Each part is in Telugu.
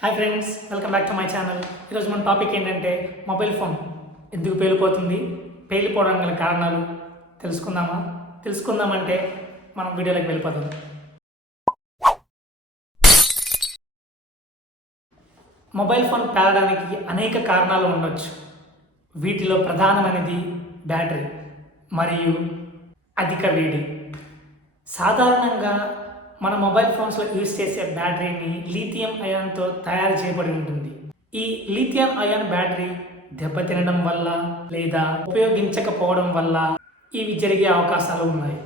Hi friends welcome back to my channel. ఈరోజు మన టాపిక్ ఏంటంటే మొబైల్ ఫోన్ ఎందుకు పేలిపోతుంది? పేలిపోవడానికి గల కారణాలు తెలుసుకుందామా? తెలుసుకుందామంటే మనం వీడియోలోకి వెళ్ళిపోతాం మొబైల్ ఫోన్ పేలడానికి అనేక కారణాలు ఉండొచ్చు. వీటిలో ప్రధానమైనది బ్యాటరీ మరియు అధిక వేడి సాధారణంగా మన మొబైల్ ఫోన్స్లో యూజ్ చేసే బ్యాటరీని లీథియం అయాన్తో తయారు చేయబడి ఉంటుంది. ఈ లీథియం అయాన్ బ్యాటరీ దెబ్బతినడం వల్ల లేదా ఉపయోగించకపోవడం వల్ల ఇవి జరిగే అవకాశాలు ఉన్నాయి.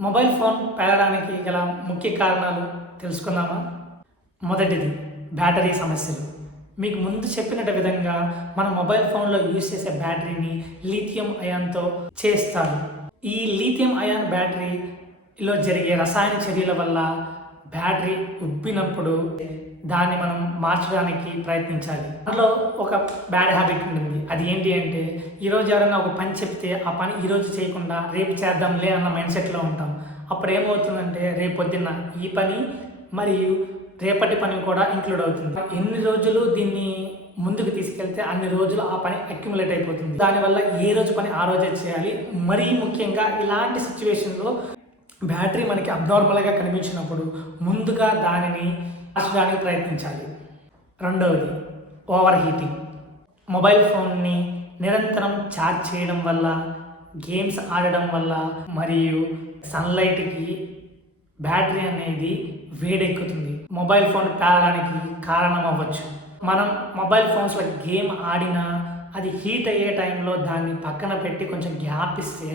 మొబైల్ ఫోన్ పేలడానికి గల ముఖ్య కారణాలు తెలుసుకుందామా? మొదటిది బ్యాటరీ సమస్యలు. మీకు ముందు చెప్పినట్టు విధంగా మన మొబైల్ ఫోన్లో యూజ్ చేసే బ్యాటరీని లీథియం అయాన్తో చేస్తారు. ఈ లీథియం అయాన్ బ్యాటరీ లో జరిగే రసాయన చర్యల వల్ల బ్యాటరీ ఉబ్బినప్పుడు దాన్ని మనం మార్చడానికి ప్రయత్నించాలి. అందులో ఒక బ్యాడ్ హ్యాబిట్ ఉంటుంది. అది ఏంటి అంటే ఈరోజు ఎవరైనా ఒక పని చెప్తే ఆ పని ఈరోజు చేయకుండా రేపు చేద్దాంలే అన్న మైండ్ సెట్లో ఉంటాం. అప్పుడు ఏమవుతుందంటే రేపు పొద్దున్న ఈ పని మరియు రేపటి పని కూడా ఇంక్లూడ్ అవుతుంది. ఎన్ని రోజులు దీన్ని ముందుకు తీసుకెళ్తే అన్ని రోజులు ఆ పని అక్యుములేట్ అయిపోతుంది. దానివల్ల ఏ రోజు పని ఆ రోజే చేయాలి. మరీ ముఖ్యంగా ఇలాంటి సిచ్యువేషన్లో బ్యాటరీ మనకి అబ్నార్మల్గా కనిపించినప్పుడు ముందుగా దానిని మార్చడానికి ప్రయత్నించాలి. రెండవది ఓవర్ హీటింగ్ మొబైల్ ఫోన్ని నిరంతరం ఛార్జ్ చేయడం వల్ల గేమ్స్ ఆడడం వల్ల మరియు సన్లైట్కి బ్యాటరీ అనేది వేడెక్కుతుంది. మొబైల్ ఫోన్ పేలడానికి కారణం అవ్వచ్చు మనం మొబైల్ ఫోన్స్లో గేమ్ ఆడినా అది హీట్ అయ్యే టైంలో దాన్ని పక్కన పెట్టి కొంచెం గ్యాప్ ఇస్తే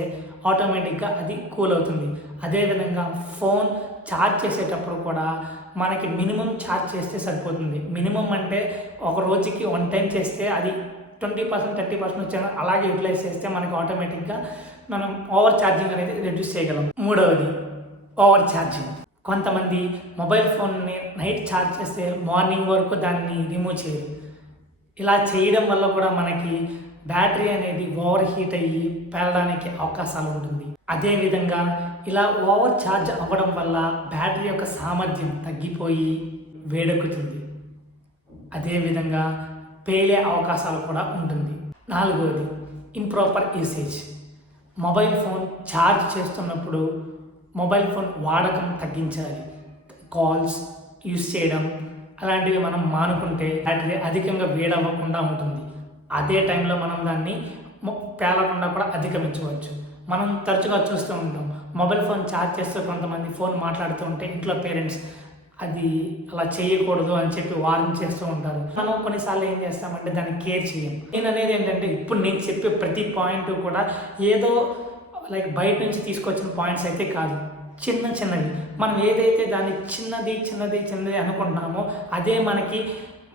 ఆటోమేటిక్గా అది కూల్ అవుతుంది. అదేవిధంగా ఫోన్ ఛార్జ్ చేసేటప్పుడు కూడా మనకి మినిమం ఛార్జ్ చేస్తే సరిపోతుంది. మినిమం అంటే ఒక రోజుకి వన్ టైం చేస్తే అది ట్వంటీ పర్సెంట్ థర్టీ పర్సెంట్ వచ్చిన అలాగే యూటిలైజ్ చేస్తే మనకి ఆటోమేటిక్గా మనం ఓవర్ ఛార్జింగ్ అనేది రెడ్యూస్ చేయగలం. మూడవది ఓవర్ ఛార్జింగ్ కొంతమంది మొబైల్ ఫోన్ని నైట్ ఛార్జ్ చేస్తే మార్నింగ్ వరకు దాన్ని రిమూవ్ చేయరు. ఇలా చేయడం వల్ల కూడా మనకి బ్యాటరీ అనేది ఓవర్ హీట్ అయ్యి పేలడానికి అవకాశాలు ఉంటుంది. అదేవిధంగా ఇలా ఓవర్ ఛార్జ్ అవ్వడం వల్ల బ్యాటరీ యొక్క సామర్థ్యం తగ్గిపోయి వేడెక్కుతుంది. అదేవిధంగా పేలే అవకాశాలు కూడా ఉంటుంది. నాలుగవది improper usage mobile phone charge చేస్తున్నప్పుడు మొబైల్ ఫోన్ వాడకం తగ్గించాలి. కాల్స్ యూస్ చేయడం అలాంటివి మనం మానుకుంటే బ్యాటరీ అధికంగా వేడవ్వకుండా ఉంటుంది. అదే టైంలో మనం దాన్ని పేలకుండా కూడా అధిగమించవచ్చు. మనం తరచుగా చూస్తూ ఉంటాం. మొబైల్ ఫోన్ ఛార్జ్ చేస్తూ కొంతమంది ఫోన్ మాట్లాడుతూ ఉంటే ఇంట్లో పేరెంట్స్ అది అలా చేయకూడదు అని చెప్పి వార్న్ చేస్తూ ఉంటారు. మనం కొన్నిసార్లు ఏం చేస్తామంటే దాన్ని కేర్ చేయం. నేను అనేది ఏంటంటే ఇప్పుడు నేను చెప్పే ప్రతి పాయింట్ కూడా ఏదో లైక్ బయట నుంచి తీసుకొచ్చిన పాయింట్స్ అయితే కాదు. చిన్న చిన్నవి. మనం ఏదైతే దాన్ని చిన్నది చిన్నది చిన్నది అనుకుంటున్నామో అదే మనకి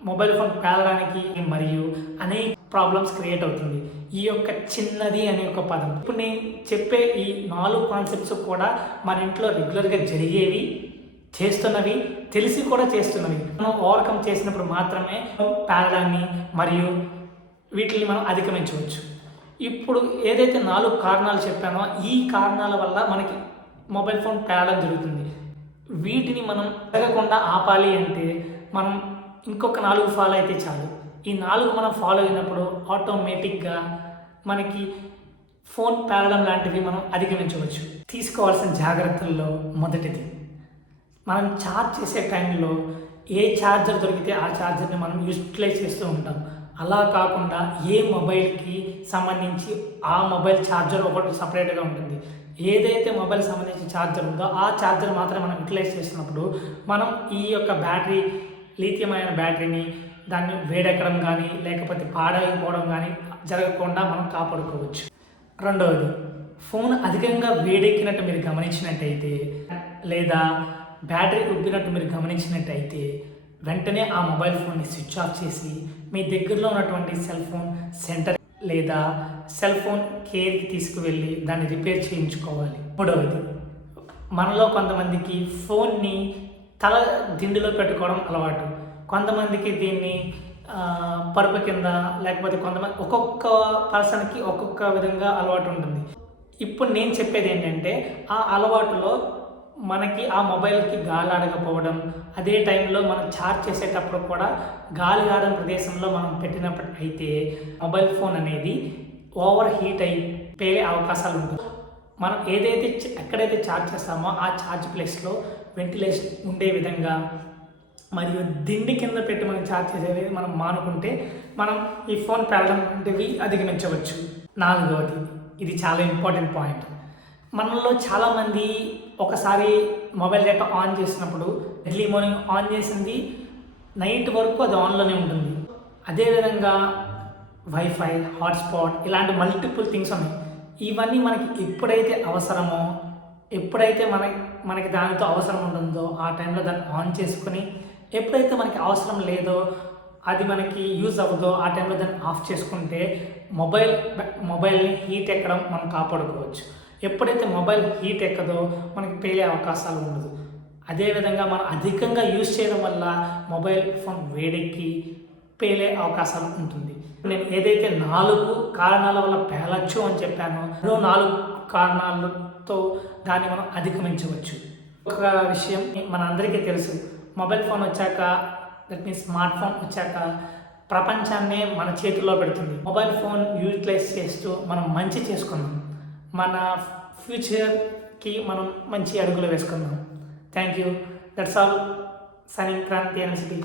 మొబైల్ ఫోన్ పేలడానికి మరియు అనేక ప్రాబ్లమ్స్ క్రియేట్ అవుతుంది. ఈ యొక్క చిన్నది అనే ఒక పదం. ఇప్పుడు నేను చెప్పే ఈ నాలుగు కాన్సెప్ట్స్ కూడా మన ఇంట్లో రెగ్యులర్గా జరిగేవి చేస్తున్నవి తెలిసి కూడా చేస్తున్నవి. మనం ఓవర్కమ్ చేసినప్పుడు మాత్రమే పేలడాన్ని మరియు వీటిని మనం అధిగమించవచ్చు. ఇప్పుడు ఏదైతే నాలుగు కారణాలు చెప్పానో ఈ కారణాల వల్ల మనకి మొబైల్ ఫోన్ పేలడం జరుగుతుంది. వీటిని మనం పెరగకుండా ఆపాలి అంటే మనం ఇంకొక నాలుగు ఫాలో అయితే చాలు. ఈ నాలుగు మనం ఫాలో అయినప్పుడు ఆటోమేటిక్గా మనకి ఫోన్ పేలడం లాంటివి మనం అధిగమించవచ్చు. తీసుకోవాల్సిన జాగ్రత్తల్లో మొదటిది. మనం ఛార్జ్ చేసే టైంలో ఏ ఛార్జర్ దొరికితే ఆ ఛార్జర్ని మనం యూటిలైజ్ చేస్తూ ఉంటాం. అలా కాకుండా ఏ మొబైల్కి సంబంధించి ఆ మొబైల్ ఛార్జర్ ఒకటి సపరేట్గా ఉంటుంది. ఏదైతే మొబైల్ సంబంధించిన ఛార్జర్ ఉందో ఆ ఛార్జర్ మాత్రమే మనం యూటిలైజ్ చేసినప్పుడు మనం ఈ యొక్క బ్యాటరీ లీథియమైన బ్యాటరీని దాన్ని వేడెక్కడం కానీ లేకపోతే పాడైపోవడం కానీ జరగకుండా మనం కాపాడుకోవచ్చు. రెండవది ఫోన్ అధికంగా వేడెక్కినట్టు మీరు గమనించినట్టయితే లేదా బ్యాటరీ ఉబ్బినట్టు మీరు గమనించినట్టయితే వెంటనే ఆ మొబైల్ ఫోన్ని స్విచ్ ఆఫ్ చేసి మీ దగ్గరలో ఉన్నటువంటి సెల్ ఫోన్ సెంటర్ లేదా సెల్ ఫోన్ కేర్కి తీసుకువెళ్ళి దాన్ని రిపేర్ చేయించుకోవాలి. మూడవది మనలో కొంతమందికి ఫోన్ని తల దిండులో పెట్టుకోవడం అలవాటు. కొంతమందికి దీన్ని పరుపు కింద లేకపోతే కొంతమంది ఒక్కొక్క పర్సన్కి ఒక్కొక్క విధంగా అలవాటు ఉంటుంది. ఇప్పుడు నేను చెప్పేది ఏంటంటే ఆ అలవాటులో మనకి ఆ మొబైల్కి గాలి ఆడకపోవడం అదే టైంలో మనం ఛార్జ్ చేసేటప్పుడు కూడా గాలి ఆడని ప్రదేశంలో మనం పెట్టినప్పుడు అయితే మొబైల్ ఫోన్ అనేది ఓవర్ హీట్ అయి పేరే అవకాశాలు ఉంటాయి. మనం ఏదైతే ఎక్కడైతే ఛార్జ్ చేస్తామో ఆ ఛార్జ్ ప్లేస్లో వెంటిలేషన్ ఉండే విధంగా మరియు దిండి కింద పెట్టి మనం ఛార్జ్ చేసేది మనం మానుకుంటే మనం ఈ ఫోన్ పెరగడం వంటివి అధిగమించవచ్చు. నాలుగవది ఇది చాలా ఇంపార్టెంట్ పాయింట్. మనలో చాలామంది ఒకసారి మొబైల్ డేటా ఆన్ చేసినప్పుడు ఎర్లీ మార్నింగ్ ఆన్ చేసింది నైట్ వరకు అది ఆన్లోనే ఉంటుంది. అదేవిధంగా వైఫై హాట్స్పాట్ ఇలాంటి మల్టిపుల్ థింగ్స్ ఉన్నాయి. ఇవన్నీ మనకి ఎప్పుడైతే అవసరమో ఎప్పుడైతే మన మనకి దానితో అవసరం ఉంటుందో ఆ టైంలో దాన్ని ఆన్ చేసుకొని ఎప్పుడైతే మనకి అవసరం లేదో అది మనకి యూజ్ అవ్వదో ఆ టైంలో దాన్ని ఆఫ్ చేసుకుంటే మొబైల్ మొబైల్ని హీట్ ఎక్కడం మనం కాపాడుకోవచ్చు. ఎప్పుడైతే మొబైల్ హీట్ ఎక్కదో మనకి పేలే అవకాశాలు ఉండదు. అదేవిధంగా మనం అధికంగా యూజ్ చేయడం వల్ల మొబైల్ ఫోన్ వేడెక్కి పేలే అవకాశాలు ఉంటుంది. నేను ఏదైతే నాలుగు కారణాల వల్ల పేలచ్చు అని చెప్పానో మరో నాలుగు కారణాలతో దాన్ని మనం అధిగమించవచ్చు. ఒక విషయం మన అందరికీ తెలుసు. మొబైల్ ఫోన్ వచ్చాక దట్ మీన్స్ స్మార్ట్ ఫోన్ వచ్చాక ప్రపంచాన్నే మన చేతుల్లో పెడుతుంది. మొబైల్ ఫోన్ యూటిలైజ్ చేస్తూ మనం మంచి చేసుకుందాం మన ఫ్యూచర్కి మనం మంచి అడుగులు వేసుకుందాం. Thank you that's all signing Kranthi NCT